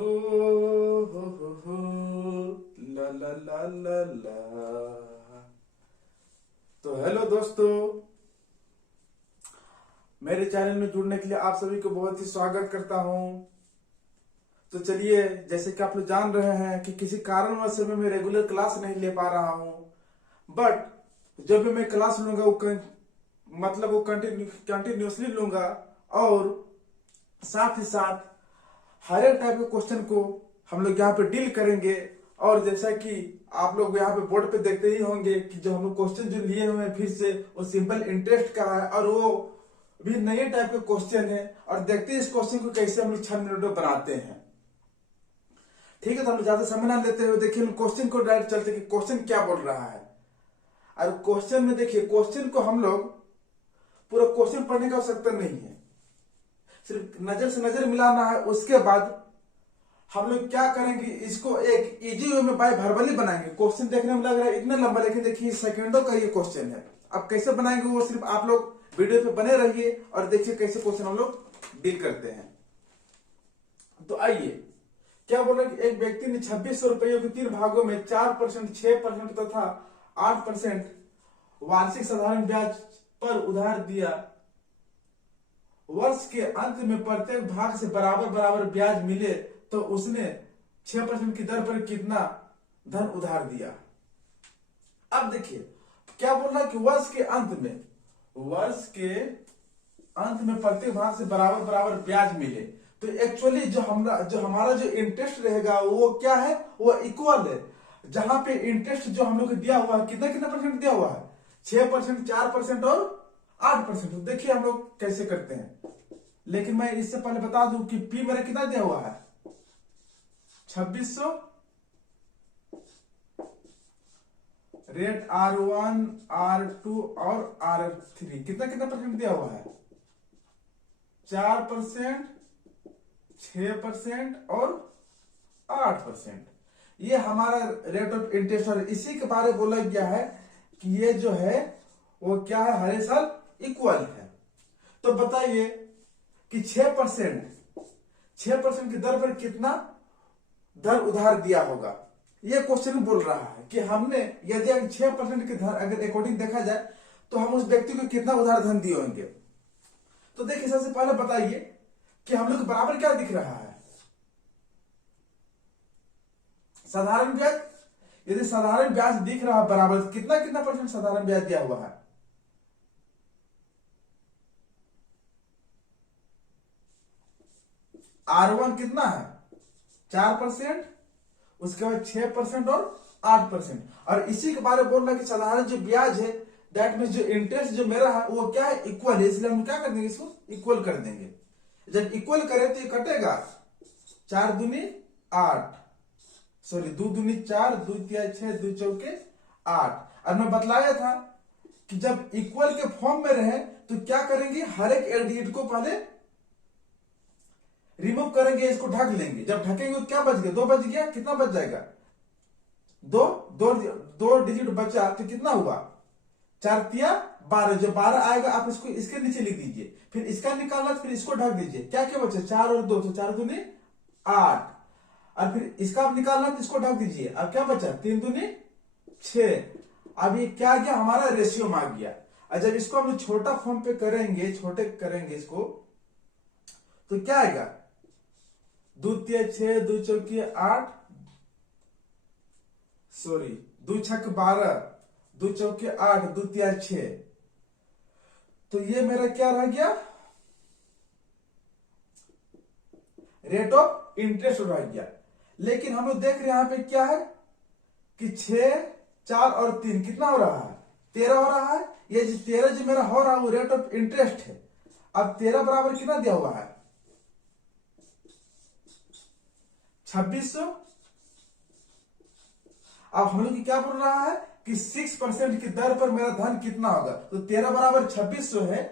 हो हो ला ला ला ला ला। तो हेलो दोस्तों, मेरे चैनल में जुड़ने के लिए आप सभी को बहुत ही स्वागत करता हूं। तो चलिए, जैसे कि आप लोग जान रहे हैं कि किसी कारणवश से मैं रेगुलर क्लास नहीं ले पा रहा हूं, बट जब भी मैं क्लास लूंगा वो कंटिन्यूसली लूंगा और साथ ही साथ हर एक टाइप के क्वेश्चन को हम लोग यहाँ पे डील करेंगे। और जैसा कि आप लोग यहाँ पे बोर्ड पे देखते ही होंगे कि जो हम लोग क्वेश्चन जो लिए हुए हैं फिर से वो सिंपल इंटरेस्ट का है और वो भी नए टाइप के क्वेश्चन है। और देखते हैं इस क्वेश्चन को कैसे हम लोग 6 मिनट में बनाते हैं। ठीक है, तो हम ज्यादा समय ना लेते हुए देखिए हम क्वेश्चन को डायरेक्ट चलते कि क्वेश्चन क्या बोल रहा है। और क्वेश्चन में देखिए, क्वेश्चन को हम लोग पूरा क्वेश्चन पढ़ने की आवश्यकता नहीं है, सिर्फ नजर से नजर मिलाना है। उसके बाद हम लोग क्या करेंगे, इसको एक इजी वे में बाय वर्बली बनाएंगे। क्वेश्चन देखने में लग रहा है इतना लंबा, लेकिन देखिए सेकंडों का ये क्वेश्चन है। अब कैसे बनाएंगे वो सिर्फ आप लोग वीडियो पे बने रहिए और देखिए कैसे क्वेश्चन हम लोग डील करते हैं। तो आइए, क्या बोल रहा है कि एक व्यक्ति ने 2600 रुपयों के 3 भागों में 4%, 6% तथा 8% वार्षिक साधारण ब्याज पर उधार दिया। वर्ष के अंत में प्रत्येक भाग से बराबर बराबर ब्याज मिले तो उसने 6% की दर पर कितना धन उधार दिया। अब देखिए क्या बोल रहा है कि वर्ष के अंत में प्रत्येक भाग से बराबर बराबर ब्याज मिले। तो एक्चुअली जो हमारा जो इंटरेस्ट रहेगा वो क्या है, वो इक्वल है। जहां पे इंटरेस्ट जो हम लोग को दिया हुआ है कितना कितना परसेंट दिया हुआ है, 6%, 4% और 8%। तो देखिए हम लोग कैसे करते हैं, लेकिन मैं इससे पहले बता दूं कि पी मेरा कितना दिया हुआ है, 2600। रेट R1, R2 और R3 कितना कितना परसेंट दिया हुआ है, 4%, 6% और 8%। ये हमारा रेट ऑफ इंटरेस्ट है। इसी के बारे में बोला गया है कि ये जो है वो क्या है, हर साल इक्वल है। तो बताइए कि 6% की दर पर कितना धन उधार दिया होगा। ये क्वेश्चन बोल रहा है कि हमने यदि 6% की दर अगर अकॉर्डिंग देखा जाए तो हम उस व्यक्ति को कितना उधार धन दिए होंगे। तो देखिए सबसे पहले बताइए कि हम लोग बराबर क्या दिख रहा है, साधारण ब्याज। यदि साधारण ब्याज दिख रहा है बराबर, कितना कितना परसेंट साधारण ब्याज दिया हुआ है, R1 कितना है, 4%, उसके बाद 6% और 8%। और इसी के बारे में बोल रहा है कि साधारण जो ब्याज है, दैट मीन जो इंटरेस्ट जो मेरा है वो क्या है, इक्वल है। इसलिए हम क्या कर देंगे, इसको इक्वल कर देंगे। जब इक्वल करें तो ये कटेगा, 4 दूनी 8, सॉरी 2 दूनी 4, 2 तिया 6, 2 चौके 8। और मैं बतलाया था कि जब इक्वल के फॉर्म में रहे तो क्या करेंगे, हर एक डिजिट को पहले रिमूव करेंगे, इसको ढक लेंगे। जब ढकेंगे तो क्या बच गया, 2 बच गया। कितना बच जाएगा, 2 डिजिट बचा तो कितना हुआ, 4 तिया 12। जो 12 आएगा आप इसको इसके नीचे लिख दीजिए, फिर इसका निकालना, फिर इसको ढक दीजिए। क्या क्या बचे, 4 और 2, तो 4 दूनी 8। और फिर इसका आप निकालना तो इसको ढक दीजिए। अब क्या बचा, 3 दूनी 6। अब ये क्या गया, हमारा रेशियो में आ गया। और जब इसको हम छोटा फॉर्म पे करेंगे, छोटे करेंगे इसको, तो क्या आएगा, 2 तिया 6, 2 चौकी 8, सॉरी 2 छक 12, 2 चौके 8, 2 तिया 6। तो ये मेरा क्या रह गया, रेट ऑफ इंटरेस्ट रह गया। लेकिन हम लोग देख रहे हैं यहां पे क्या है कि 6, 4 और 3 कितना हो रहा है, 13 हो रहा है। ये जो 13 जो मेरा हो रहा है वो रेट ऑफ इंटरेस्ट है। अब 13 बराबर कितना दिया हुआ है, 2600। अब हम लोग क्या बोल रहा है कि 6% की दर पर मेरा धन कितना होगा। तो 13 बराबर 2600 है,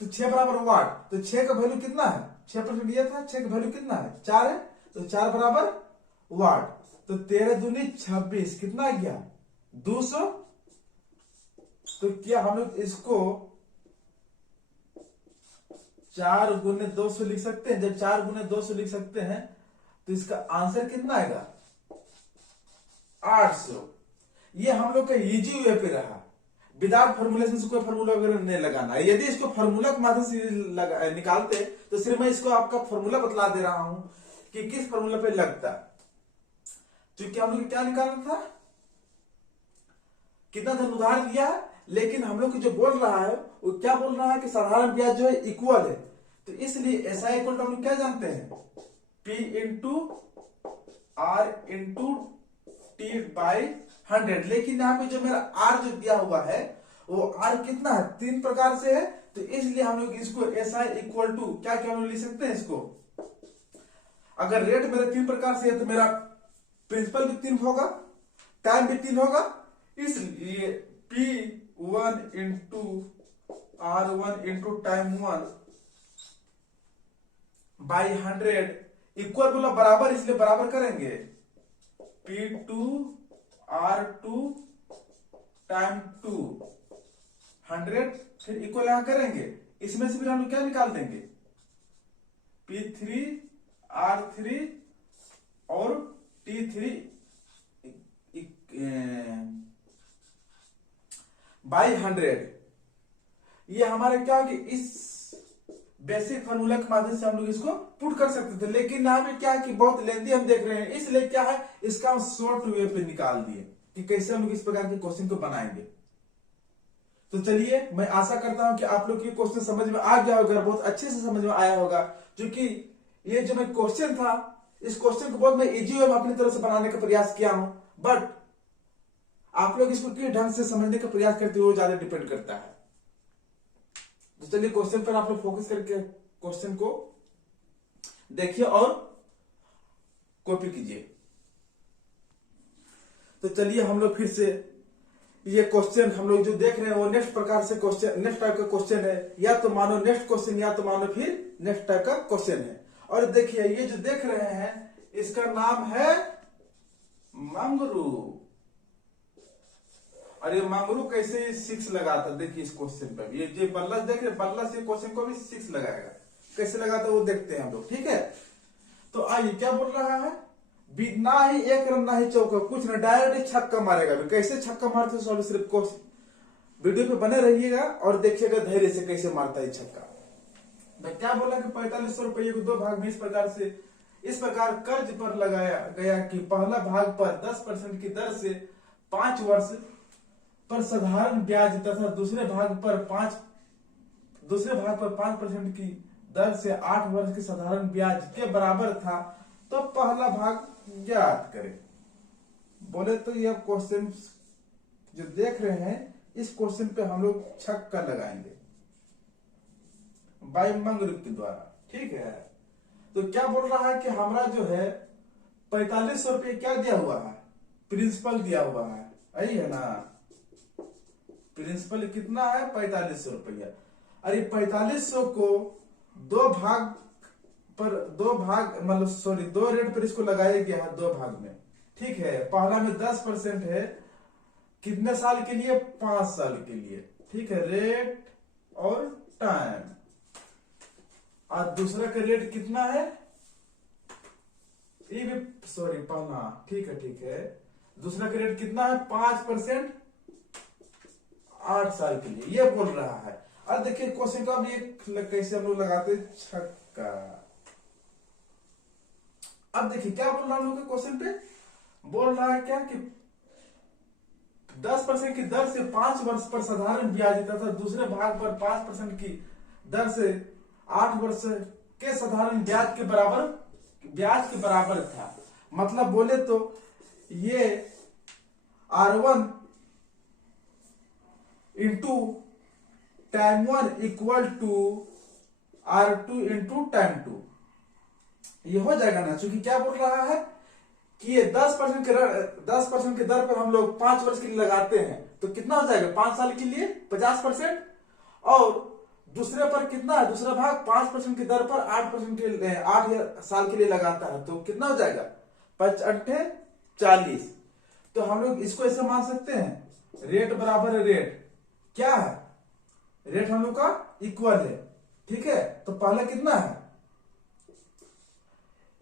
तो 6 बराबर वाट, तो 6 का वैल्यू कितना है, 6% ये था, 6 का वैल्यू कितना है, 4 है, तो 4 बराबर वाट। तो 13 दूनी 26, कितना गया, 200। तो क्या हम लोग इसको 4 गुने 200 लिख सकते हैं। जब 4 गुने 200 लिख सकते हैं तो इसका आंसर कितना आएगा 800। ये हम लोग का इजी वे पे रहा, विदाउट फॉर्मूला से कोई फॉर्मूला वगैरह नहीं लगाना है। यदि इसको फॉर्मूला के माध्यम से निकालते तो सिर्फ मैं इसको आपका फॉर्मूला बतला दे रहा हूं कि किस फॉर्मूला पे लगता। क्योंकि हम लोग क्या निकालना था, कितना धन उधार दिया है, लेकिन हम लोग जो बोल रहा है वो क्या बोल रहा है कि साधारण ब्याज जो है इक्वल है। तो इसलिए ऐसा इक्वल टू हम लोग क्या जानते हैं, P into R into T by 100। लेकिन यहाँ पे जो मेरा R जो दिया हुआ है वो R कितना है, 3 प्रकार से है। तो इसलिए हम लोग इसको SI इक्वल टू क्या क्या हम लोग लिख सकते हैं इसको, अगर रेट मेरे 3 प्रकार से है तो मेरा प्रिंसिपल भी 3 होगा, टाइम भी 3 होगा। इसलिए P1 into R1 into time 1 by 100 equal बोला बराबर, इसलिए बराबर करेंगे P2 R2 टाइम 2 100, फिर इक्वल यहां करेंगे। इसमें से फिर हम लोग क्या निकाल देंगे, P3 R3 और T3 बाई 100। ये हमारे क्या कि इस बेसिक फॉर्मूला के माध्यम से हम लोग इसको पुट कर सकते थे, लेकिन यहाँ पे क्या है कि बहुत लेंथी हम देख रहे हैं, इसलिए क्या है इसका हम शॉर्ट वे पे निकाल दिए कि कैसे हम लोग इस प्रकार के क्वेश्चन को बनाएंगे। तो चलिए, मैं आशा करता हूं कि आप लोग ये क्वेश्चन समझ में आ गया होगा, बहुत अच्छे से समझ में आया होगा। क्योंकि ये जो मैं क्वेश्चन था, इस क्वेश्चन को बहुत मैं इजी वे में अपनी तरफ से बनाने का प्रयास किया हूं, बट आप लोग इसको किस ढंग से समझने का प्रयास करते हो ज्यादा डिपेंड करता है। तो चलिए क्वेश्चन पर आप लोग फोकस करके क्वेश्चन को देखिए और कॉपी कीजिए। तो चलिए हम लोग फिर से ये क्वेश्चन हम लोग जो देख रहे हैं वो नेक्स्ट प्रकार से क्वेश्चन, नेक्स्ट टाइप का क्वेश्चन है, या तो मानो नेक्स्ट क्वेश्चन या तो मानो फिर नेक्स्ट टाइप का क्वेश्चन है। और देखिए ये जो देख रहे हैं इसका नाम है मंगरू, और ये मंगरू कैसे 6 लगाता, देखिए इस क्वेश्चन पर ये बल्ला देख रहे, बल्ला से क्वेश्चन को भी 6 लगाएगा, कैसे लगाता वो देखते हैं हम लोग, ठीक है। तो आइए क्या बोल रहा है, ना ही 1 रन ना ही चौका, कुछ ना, डायरेक्ट छक्का मारेगा। कैसे छक्का मारते हैं सिर्फ वीडियो पे बने रहिएगा और देखिएगा धैर्य से कैसे मारता है छक्का। क्या बोला कि 4500 रुपये को 2 भाग में इस प्रकार कर्ज पर लगाया गया कि पहला भाग पर 10% की दर से 5 वर्ष पर साधारण ब्याज तथा दूसरे भाग पर 5% की दर से 8 वर्ष के साधारण ब्याज के बराबर था, तो पहला भाग ज्ञात करें। बोले तो यह क्वेश्चन जो देख रहे हैं इस क्वेश्चन पे हम लोग छक्का लगाएंगे बाय मंगरू के द्वारा, ठीक है। तो क्या बोल रहा है कि हमारा जो है 4500 रुपये क्या दिया हुआ है, प्रिंसिपल दिया हुआ है, यही है ना। प्रिंसिपल कितना है 4500 रुपया। अरे 4500 को 2 भाग मतलब सॉरी 2 रेट पर इसको लगाया गया है 2 भाग में, ठीक है। पहला में 10% है, कितने साल के लिए, 5 साल के लिए, ठीक है, रेट और टाइम। और दूसरा का रेट कितना है, ये भी सॉरी पहला, ठीक है, दूसरा का रेट कितना है 5% 8 साल के लिए, ये बोल रहा है। और देखिए क्वेश्चन का भी कैसे हम लोग लगाते छक्का। अब देखिए क्या बोल रहा है हम लोग क्वेश्चन पे, बोल रहा है क्या कि 10% की दर से 5 वर्ष पर साधारण ब्याज तथा दूसरे भाग पर 5% की दर से 8 वर्ष के साधारण ब्याज के बराबर था। मतलब बोले तो ये R1 into time 1 equal to R2 into time 2, ये हो जाएगा ना। क्योंकि क्या बोल रहा है कि ये 10% के दर पर हम लोग 5 वर्ष के लिए लगाते हैं, तो कितना हो जाएगा 5 साल के लिए 50%, और दूसरे पर कितना है, दूसरा भाग 5% की दर पर 8 साल के लिए लगाता है, तो कितना हो जाएगा 5 8 40। तो हम लोग इसको ऐसे मान सकते हैं, रेट बराबर है रेट, क्या है रेट हम लोग का इक्वल है, ठीक है। तो पहले कितना है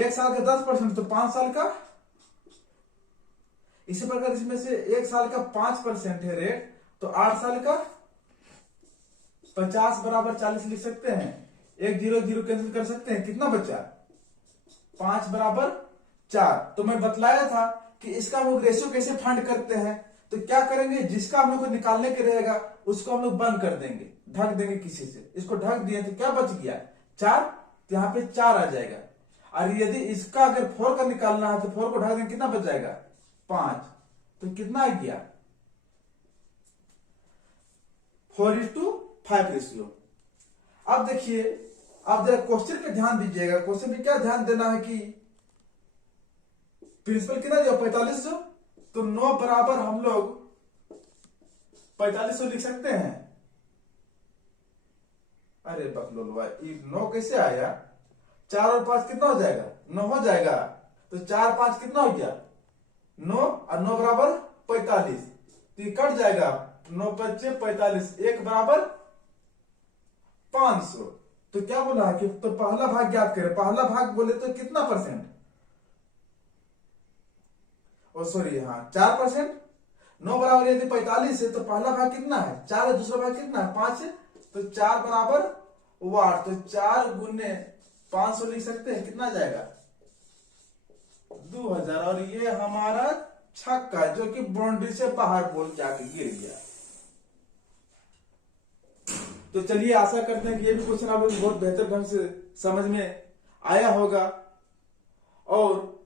एक साल का 10% तो 5 साल का। इसी प्रकार इसमें से एक साल का 5% है रेट, तो 8 साल का 50 बराबर 40 लिख सकते हैं। एक 0 0 कैंसिल कर सकते हैं, कितना बचा? 5 बराबर 4। तो मैं बतलाया था कि इसका हम लोग रेशियो कैसे फाइंड करते हैं। तो क्या करेंगे, जिसका हम लोग को निकालने के रहेगा उसको हम लोग बंद कर देंगे, ढक देंगे किसी से। इसको ढक दिए तो क्या बच गया? 4। तो यहाँ पे 4 आ जाएगा। और यदि इसका अगर 4 का निकालना है तो 4 को ढक देंगे, कितना बच जाएगा? 5। तो कितना आ गया? 4:5 रेशियो। अब देखिए, आप जरा क्वेश्चन पे ध्यान दीजिएगा। क्वेश्चन पे क्या ध्यान देना है कि प्रिंसिपल कितना दिया? 4500। तो 9 बराबर हम लोग 4500 लिख सकते हैं। अरे बकलोल भाई, 9 कैसे आया? 4 और 5 कितना हो जाएगा? 9 हो जाएगा। तो 4 5 कितना हो गया? 9, और 9 बराबर 45। तो ये कट जाएगा। 9 5 45, 1 बराबर 500। तो क्या बोला है कि तो पहला भाग ज्ञात करें। पहला भाग बोले तो कितना परसेंट? ओ सॉरी, हाँ 4%। 9 बराबर यदि 45 है तो पहला भाग कितना है? 4 है। दूसरा भाग कितना है? 5 है। तो 4 बराबर 8। तो 4 गुने 500 लिख सकते हैं, कितना जाएगा? 2000। और ये हमारा छक्का जो कि बाउंड्री से बाहर बॉल जाके गिर गया। तो चलिए, आशा करते हैं कि ये भी क्वेश्चन आप लोग बहुत बेहतर ढंग से समझ में आया होगा। और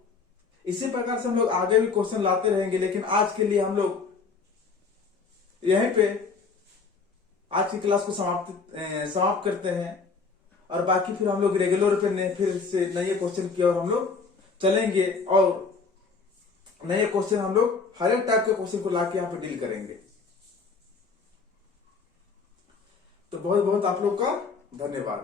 इसी प्रकार से हम लोग आगे भी क्वेश्चन लाते रहेंगे, लेकिन आज के लिए हम लोग यहीं पे आज की क्लास को समाप्त करते हैं। और बाकी फिर हम लोग रेगुलर पे फिर से नए क्वेश्चन की ओर हम लोग चलेंगे, और नए क्वेश्चन हम लोग हर एक टाइप के क्वेश्चन को लाके यहाँ पे डील करेंगे। तो बहुत बहुत आप लोग का धन्यवाद।